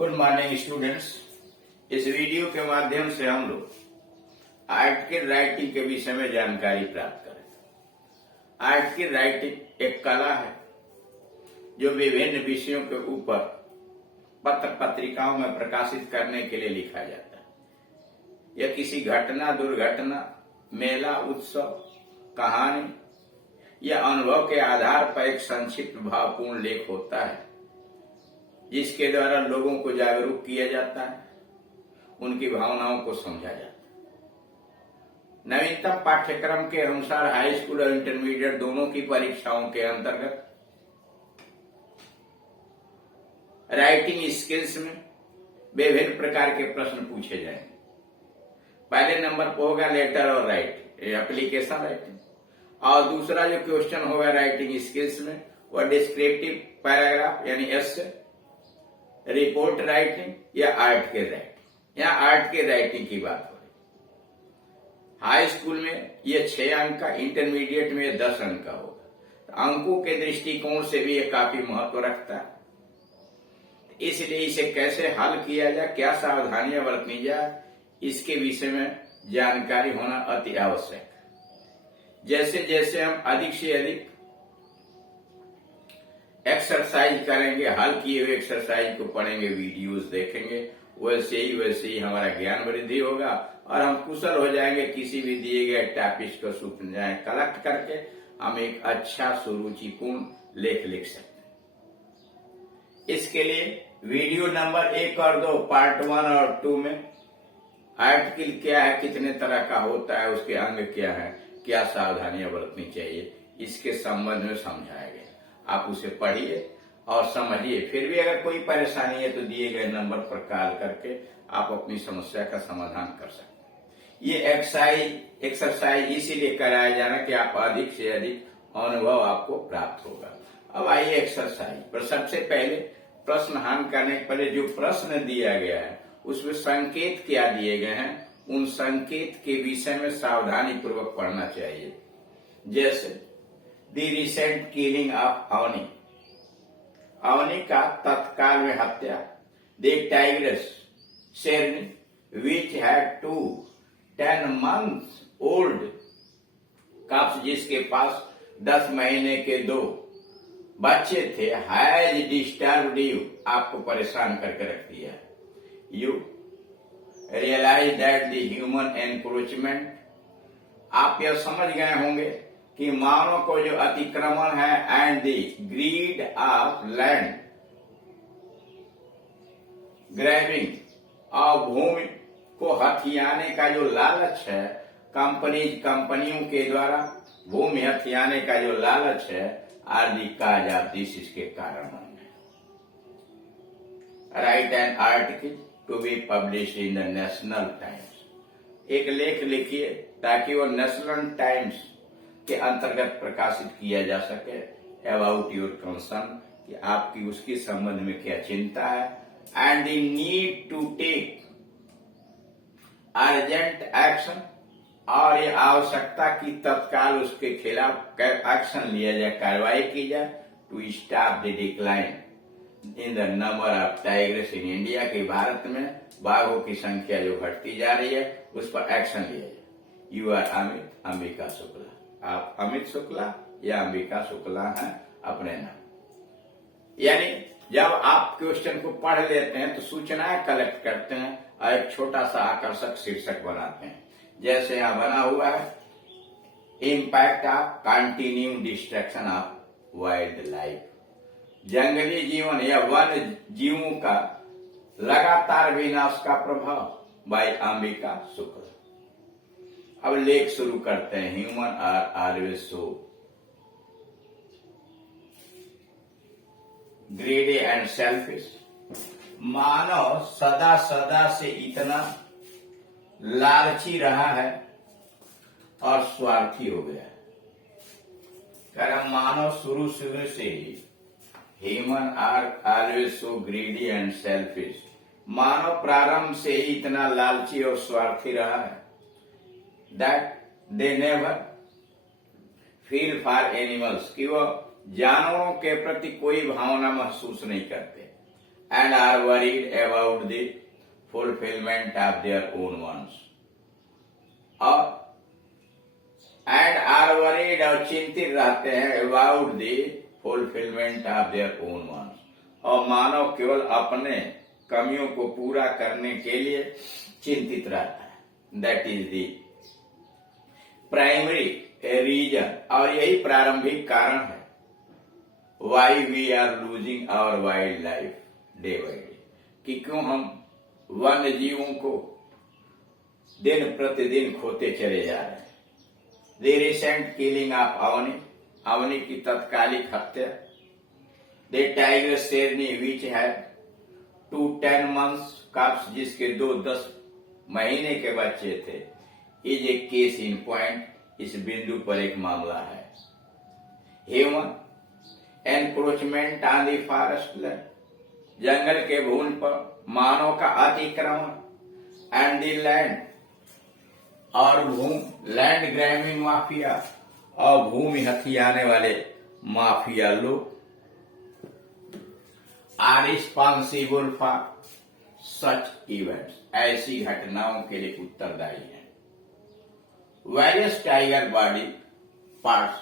Good morning students. इस video के माध्यम से हम लोग आर्टिकल राइटिंग के विषय में जानकारी प्राप्त करेंगे। आर्टिकल राइटिंग एक कला है जो विभिन्न विषयों के ऊपर पत्र पत्रिकाओं में प्रकाशित करने के लिए लिखा जाता है। यह किसी घटना, दुर्घटना, मेला, उत्सव, कहानी या अनुभव के आधार पर एक संक्षिप्त भावपूर्ण लेख होता है जिसके द्वारा लोगों को जागरूक किया जाता है, उनकी भावनाओं को समझा जाता है। नवीनतम पाठ्यक्रम के अनुसार हाई स्कूल और इंटरमीडिएट दोनों की परीक्षाओं के अंतर्गत राइटिंग स्किल्स में विभिन्न प्रकार के प्रश्न पूछे जाएंगे। पहले नंबर पर होगा लेटर और राइटिंग, एप्लीकेशन राइटिंग, और दूसरा जो क्वेश्चन होगा राइटिंग स्किल्स में वह डिस्क्रिप्टिव पैराग्राफ यानी एस्से, रिपोर्ट राइटिंग या आर्ट के राइटिंग। यहाँ आर्ट के राइटिंग की बात हो रही। हाई स्कूल में ये 6 अंक का, इंटरमीडिएट में 10 अंक का होगा। तो अंकों के दृष्टिकोण से भी ये काफी महत्व रखता है। इसलिए इसे कैसे हल किया जाए, क्या सावधानियां बरतनी जाए, इसके विषय में जानकारी होना अति आवश्यक है। जैसे जैसे हम अधिक से अधिक एक्सरसाइज करेंगे, हल किए हुए एक्सरसाइज को पढ़ेंगे, वीडियोस देखेंगे, वैसे ही हमारा ज्ञान वृद्धि होगा और हम कुशल हो जाएंगे। किसी भी दिए गए टॉपिक को कलेक्ट करके हम एक अच्छा सुरुचिपूर्ण लेख लिख सकते हैं। इसके लिए वीडियो नंबर 1 और 2 पार्ट 1 और 2 में आर्टिकल क्या है, कितने तरह का होता है, उसके अंग क्या है, क्या सावधानियां बरतनी चाहिए, इसके संबंध में समझाया गया। आप उसे पढ़िए और समझिए। फिर भी अगर कोई परेशानी है तो दिए गए नंबर पर कॉल करके आप अपनी समस्या का समाधान कर सकते हैं। ये एक्सरसाइज इसीलिए कराया जाना कि आप अधिक से अधिक अनुभव आपको प्राप्त होगा। अब आइए एक्सरसाइज पर। सबसे पहले प्रश्न हल करने के पहले जो प्रश्न दिया गया है उसमें संकेत क्या दिए गए हैं, उन संकेत के विषय में सावधानी पूर्वक पढ़ना चाहिए। जैसे the recent killing of Avni, Avni का तत्काल में हत्या। द टाइग्रेस, शेरनी which had 10 months old cubs, जिसके पास 10 महीने के 2 बच्चे थे, हैज डिस्टर्ब्ड यू, आपको परेशान करके रख दिया। You realise that the human encroachment, आप यह समझ गए होंगे कि मानव को जो अतिक्रमण है and the greed of land grabbing, और भूमि को हथियाने का जो लालच है, कंपनियों के द्वारा भूमि हथियाने का जो लालच है, are the cause of this, इसके कारण है। Write an article to be publish in the National Times, एक लेख लिखिए ताकि वो नेशनल टाइम्स के अंतर्गत प्रकाशित किया जा सके। अबाउट योर कंसर्न, कि आपकी उसके संबंध में क्या चिंता है। And the need to take urgent action, और ये आवश्यकता की तत्काल उसके खिलाफ एक्शन लिया जाए, कार्रवाई की जाए। To stop the decline in the number of tigers in India, के भारत में बाघों की संख्या जो घटती जा रही है उस पर एक्शन लिया जाए। यू आर अमित अंबिका शुक्ला, आप अमित शुक्ला या अंबिका शुक्ला हैं अपने नाम। यानी जब आप क्वेश्चन को पढ़ लेते हैं तो सूचनाएं कलेक्ट करते हैं और एक छोटा सा आकर्षक शीर्षक बनाते हैं। जैसे यहां बना हुआ है, impact of continue destruction of wild life, जंगली जीवन या वन जीवों का लगातार विनाश का प्रभाव, बाय अंबिका शुक्ला। अब लेख शुरू करते हैं। Human are always so greedy and selfish, मानव सदा सदा से इतना लालची रहा है और स्वार्थी हो गया है। कारण मानव शुरू से ही, human are always so greedy and selfish, मानव प्रारंभ से ही इतना लालची और स्वार्थी रहा है that they never feel for animals, कि वो जानवरों के प्रति कोई भावना महसूस नहीं करते। and are worried about the fulfillment of their own wants. और and are worried और चिंतित रहते हैं about the fulfillment of their own wants. और मानव केवल अपने कमियों को पूरा करने के लिए चिंतित रहता है. That is the primary reason. और यही प्रारंभिक कारण है why we are losing our wildlife day by day. कि क्यों हम वन्य जीवों को दिन प्रतिदिन खोते चले जा रहे हैं. The recent killing of Avani की तत्कालिक हत्या. The tiger शेरनी which had 2 10 months cubs जिसके 10 महीने के बच्चे थे is a case in point. इस बिंदु पर एक मामला है. Human encroachment on the forest land. जंगल के भूमि पर मानव का अतिक्रमण. And the land और लैंड ग्रैबिंग माफिया और भूमि हथियाने वाले माफिया लोग are responsible for such events. ऐसी घटनाओं के लिए उत्तरदायी है. Various tiger body parts.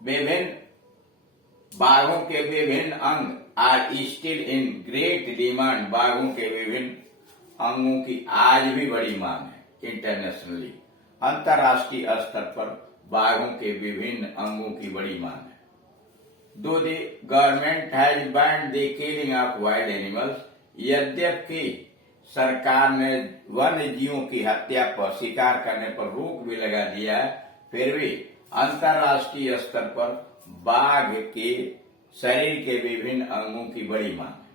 विभिन्न बाघों के विभिन्न अंग are still in great demand. बाघों के विभिन्न अंगों की आज भी बड़ी मांग है. इंटरनेशनली अंतर्राष्ट्रीय स्तर पर बाघों के विभिन्न अंगों की बड़ी मांग है. दो the government has banned the killing of wild animals. यद्यपि सरकार ने वन्य जीवों की हत्या पर शिकार करने पर रोक भी लगा दिया है, फिर भी अंतर्राष्ट्रीय स्तर पर बाघ के शरीर के विभिन्न अंगों की बड़ी मांग है.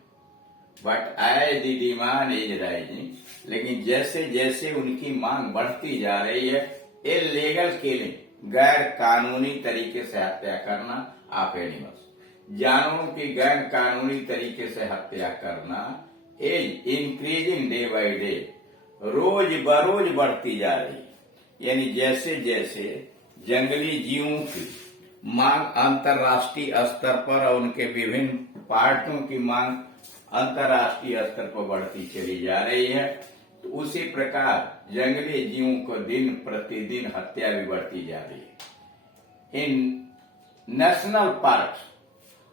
But as the demand is rising. लेकिन जैसे जैसे उनकी मांग बढ़ती जा रही है, इल्लीगल किलिंग गैर कानूनी तरीके से हत्या करना ऑफ एनिमल्स. जानवरों की गैर कानूनी तरीके से हत्या करना is increasing day by day. रोज बरोज बढ़ती जा रही है. यानी जैसे जैसे जंगली जीवों की मांग अंतर्राष्ट्रीय स्तर पर और उनके विभिन्न पार्टों की मांग अंतर्राष्ट्रीय स्तर पर बढ़ती चली जा रही है, तो उसी प्रकार जंगली जीवों को दिन प्रतिदिन हत्या भी बढ़ती जा रही है. इन नेशनल पार्क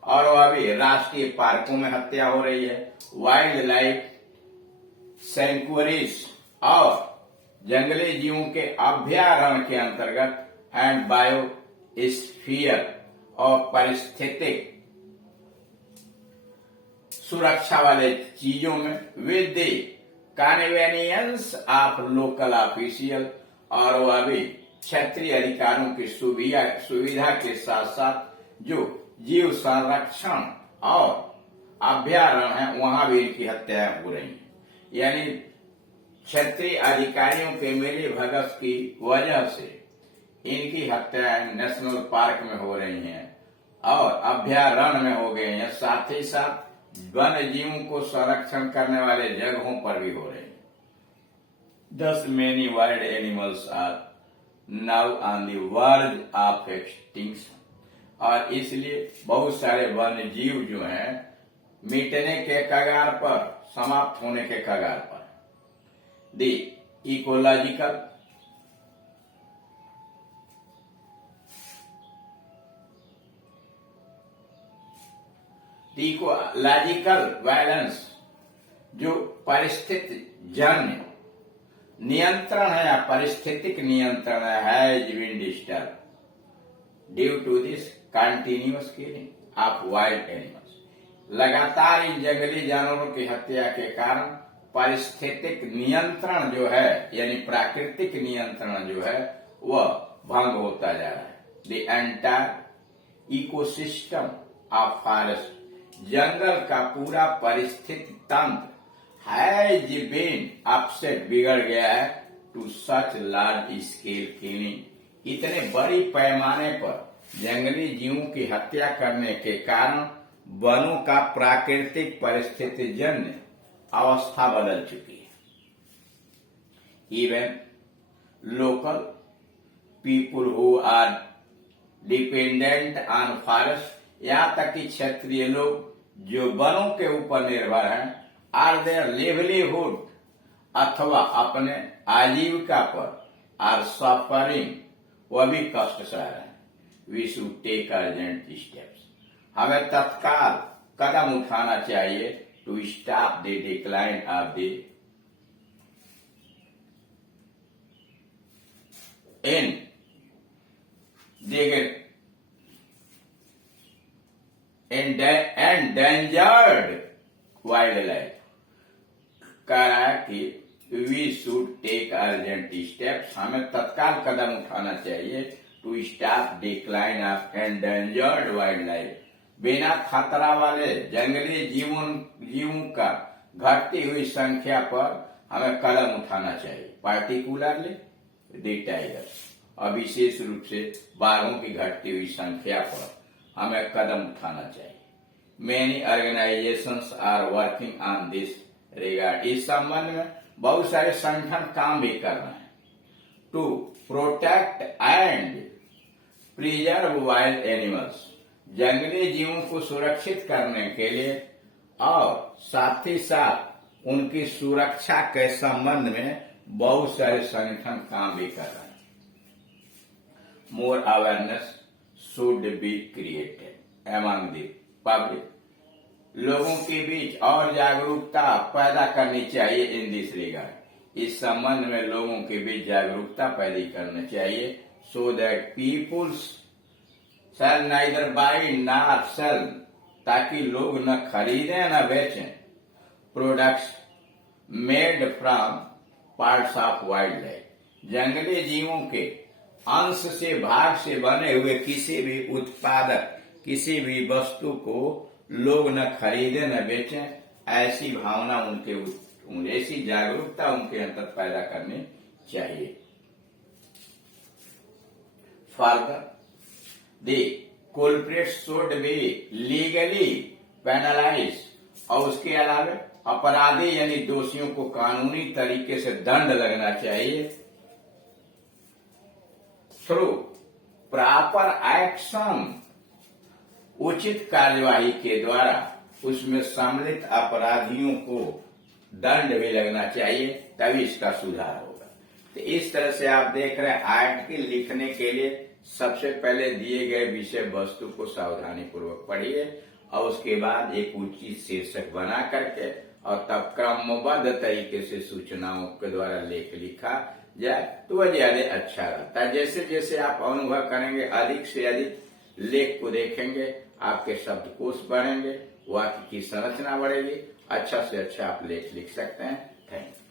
और अभी राष्ट्रीय पार्कों में हत्या हो रही है. वाइल्ड लाइफ सेंचुरीज और जंगली जीवों के अभयारण्य के अंतर्गत एंड बायोस्फीयर और पारिस्थितिक सुरक्षा वाले चीजों में with the convenience of local official. और वह भी क्षेत्रीय अधिकारियों की सुविधा के साथ साथ जो जीव संरक्षण और अभयारण्य है वहां भी इनकी हत्याएं हो रही हैं. यानी क्षेत्रीय अधिकारियों के मिली भगत की वजह से इनकी हत्याएं नेशनल पार्क में हो रही हैं और अभयारण्य में हो गई हैं. साथ ही साथ वन्य जीवों को संरक्षण करने वाले जगहों पर भी हो रही है. Thus many wild animals are now on the verge of extinction. और इसलिए बहुत सारे वन्य जीव जो हैं मिटने के कगार पर, समाप्त होने के कगार पर. The ecological बैलेंस जो परिस्थिति जन्य नियंत्रण है या परिस्थितिक नियंत्रण है been disturb due to this continuous killing of wild animals. लगातार इन जंगली जानवरों की हत्या के कारण पारिस्थितिक नियंत्रण जो है यानी प्राकृतिक नियंत्रण जो है वह भंग होता जा रहा है. The entire ecosystem of forest, जंगल का पूरा परिस्थिति तंत्र हैज बीन अपसेट, बिगड़ गया है to such large scale killing. इतने बड़ी पैमाने पर जंगली जीवों की हत्या करने के कारण वनों का प्राकृतिक परिस्थिति जन्य अवस्था बदल चुकी है. Even local people who are dependent on forest, यहाँ तक कि क्षेत्रीय लोग जो वनों के ऊपर निर्भर हैं, आर देयर लिवलीहुड अथवा अपने आजीविका पर आर सफरिंग, वह भी कष्ट सह रहे हैं। We should take urgent steps, हमें तत्काल कदम उठाना चाहिए to stop the decline of the endangered wild life. कह रहा है कि we should take urgent steps, हमें तत्काल कदम उठाना चाहिए to stop decline of endangered wild life, बिना खतरा वाले जंगली जीवों का घटती हुई संख्या पर हमें कदम उठाना चाहिए। पार्टिकुलरली द टाइगर्स, और विशेष रूप से बाघों की घटती हुई संख्या पर हमें कदम उठाना चाहिए। Many organisations are working on this regard, इस संबंध में बहुत सारे संगठन काम भी कर रहे हैं। To protect and preserve wild animals, जंगली जीवों को सुरक्षित करने के लिए और साथ ही साथ उनकी सुरक्षा के संबंध में बहुत सारे संगठन काम भी कर रहे हैं। More awareness should be created among the public, लोगों के बीच और जागरूकता पैदा करनी चाहिए इन दिस रिगार्ड, इस संबंध में लोगों के बीच जागरूकता पैदा करनी चाहिए। So that peoples sell neither buy nor sell, ताकि लोग न खरीदें न बेचें products made from parts of wild life, जंगली जीवों के अंश से भाग से बने हुए किसी भी उत्पादक किसी भी वस्तु को लोग न खरीदे न बेचें, ऐसी भावना ऐसी जागरूकता उनके अंदर पैदा करनी चाहिए। Further the culprits should be legally penalise, और उसके अलावा अपराधी यानी दोषियों को कानूनी तरीके से दंड लगना चाहिए। थ्रू प्रॉपर एक्शन, उचित कार्यवाही के द्वारा उसमें सम्मिलित अपराधियों को दंड भी लगना चाहिए, तभी इसका सुधार होगा। तो इस तरह से आप देख रहे हैं आर्टिकल लिखने के लिए सबसे पहले दिए गए विषय वस्तु को सावधानी पूर्वक पढ़िए और उसके बाद एक उचित शीर्षक बना करके और तब क्रमबद्ध तरीके से सूचनाओं के द्वारा लेख लिखा जाए तो वह ज्यादा अच्छा रहता है। जैसे जैसे आप अनुभव करेंगे, अधिक से अधिक लेख को देखेंगे, आपके शब्दकोश बढ़ेंगे, वाक्य की संरचना बढ़ेगी, अच्छा से अच्छा आप लेख लिख सकते हैं। Thank you.